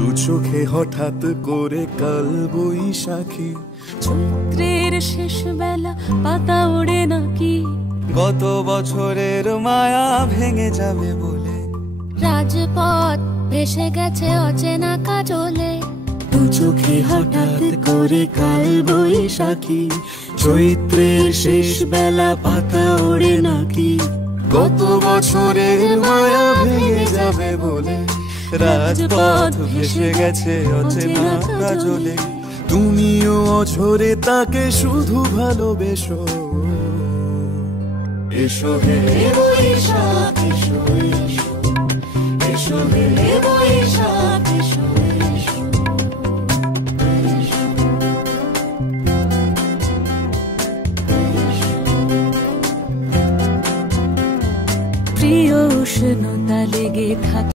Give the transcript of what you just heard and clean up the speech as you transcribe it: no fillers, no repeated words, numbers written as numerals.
দু চোখে হঠাৎ করে কাল বৈশাখী, চৈত্রের শেষ বেলা পাতা ওড়ে নাকি, গত বছরের মায়া ভেঙে যাবে বলে, রাজপথ ভেসে গেছে অচেনা কাজলে। দু চোখে হঠাৎ করে কাল বৈশাখী, চৈত্রের শেষ বেলা পাতা ওড়ে নাকি, গত বছরের মায়া ভেঙে যাবে বলে, রাজপথ ভেসে গেছে অচেনা কাজলে। তুমিও অঝরে তাকে শুধু ভালোবেসো, এসো হে বৈশাখ এসো এসো, এসো হে বৈশাখ এসো এসো, প্রিয় উষ্ণতা লেগে থাকে।